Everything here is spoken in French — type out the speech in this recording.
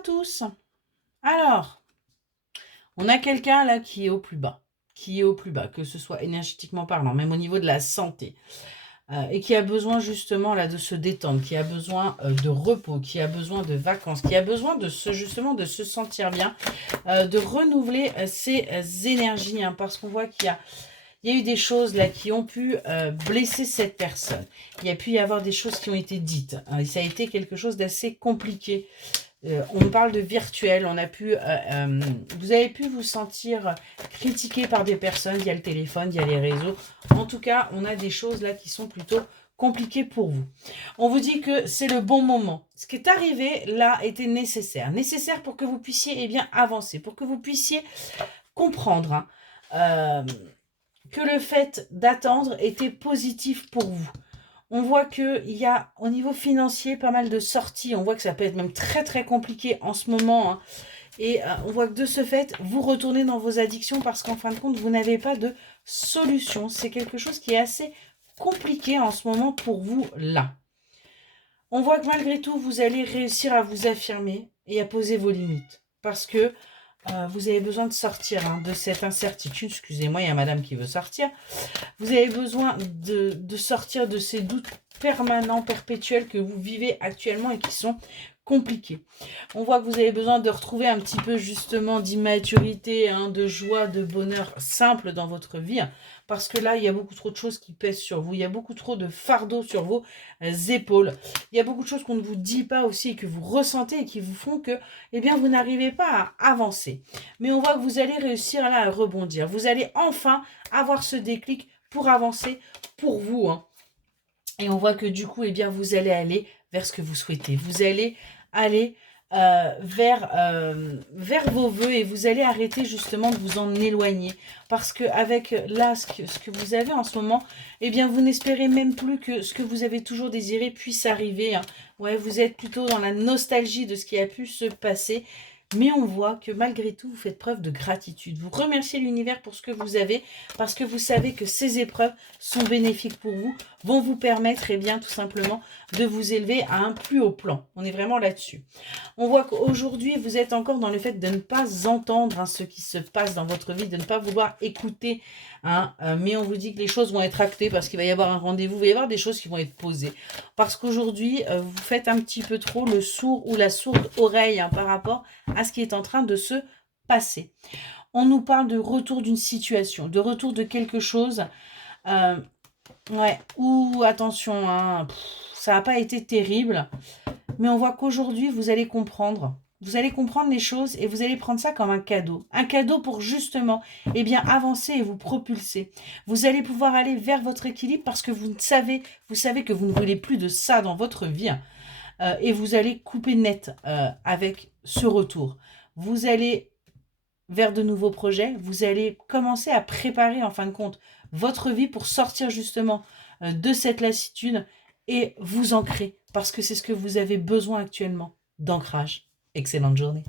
tous. Alors, on a quelqu'un là qui est au plus bas. Qui est au plus bas, que ce soit énergétiquement parlant, même au niveau de la santé. Et qui a besoin justement là de se détendre, qui a besoin de repos, qui a besoin de vacances, qui a besoin de justement de se sentir bien, de renouveler ses énergies, hein, parce qu'on voit il y a eu des choses là qui ont pu blesser cette personne. Il y a pu y avoir des choses qui ont été dites, hein, et ça a été quelque chose d'assez compliqué. On parle de virtuel, vous avez pu vous sentir critiqué par des personnes via le téléphone, via les réseaux. En tout cas, on a des choses là qui sont plutôt compliquées pour vous. On vous dit que c'est le bon moment. Ce qui est arrivé là était nécessaire. Nécessaire pour que vous puissiez bien avancer, pour que vous puissiez comprendre, hein, que le fait d'attendre était positif pour vous. On voit qu'il y a au niveau financier pas mal de sorties. On voit que ça peut être même très très compliqué en ce moment, hein. Et on voit que de ce fait, vous retournez dans vos addictions parce qu'en fin de compte, vous n'avez pas de solution. C'est quelque chose qui est assez compliqué en ce moment pour vous là. On voit que malgré tout, vous allez réussir à vous affirmer et à poser vos limites. Parce que vous avez besoin de sortir, hein, de cette incertitude. Excusez-moi, il y a madame qui veut sortir. Vous avez besoin de sortir de ces doutes permanents, perpétuels que vous vivez actuellement et qui sont compliqués. On voit que vous avez besoin de retrouver un petit peu justement d'immaturité, hein, de joie, de bonheur simple dans votre vie. Parce que là, il y a beaucoup trop de choses qui pèsent sur vous. Il y a beaucoup trop de fardeaux sur vos épaules. Il y a beaucoup de choses qu'on ne vous dit pas aussi et que vous ressentez et qui vous font que, eh bien, vous n'arrivez pas à avancer. Mais on voit que vous allez réussir là à rebondir. Vous allez enfin avoir ce déclic pour avancer pour vous, hein. Et on voit que du coup, eh bien, vous allez aller vers ce que vous souhaitez. Vous allez aller vers vos voeux et vous allez arrêter justement de vous en éloigner. Parce que avec là, ce que vous avez en ce moment, eh bien, vous n'espérez même plus que ce que vous avez toujours désiré puisse arriver, hein. Ouais, vous êtes plutôt dans la nostalgie de ce qui a pu se passer. Mais on voit que malgré tout, vous faites preuve de gratitude. Vous remerciez l'univers pour ce que vous avez, parce que vous savez que ces épreuves sont bénéfiques pour vous, vont vous permettre, eh bien, tout simplement, de vous élever à un plus haut plan. On est vraiment là-dessus. On voit qu'aujourd'hui, vous êtes encore dans le fait de ne pas entendre, hein, ce qui se passe dans votre vie, de ne pas vouloir écouter, hein, mais on vous dit que les choses vont être actées parce qu'il va y avoir un rendez-vous, il va y avoir des choses qui vont être posées. Parce qu'aujourd'hui, vous faites un petit peu trop le sourd ou la sourde oreille, hein, par rapport à ce qui est en train de se passer. On nous parle de retour d'une situation, de retour de quelque chose. Ouais, ou attention, hein, ça n'a pas été terrible. Mais on voit qu'aujourd'hui, vous allez comprendre. Vous allez comprendre les choses et vous allez prendre ça comme un cadeau. Un cadeau pour justement, eh bien, avancer et vous propulser. Vous allez pouvoir aller vers votre équilibre parce que vous savez que vous ne voulez plus de ça dans votre vie. Et vous allez couper net avec ce retour. Vous allez vers de nouveaux projets. Vous allez commencer à préparer, en fin de compte, votre vie pour sortir justement de cette lassitude et vous ancrer parce que c'est ce que vous avez besoin actuellement d'ancrage. Excellente journée.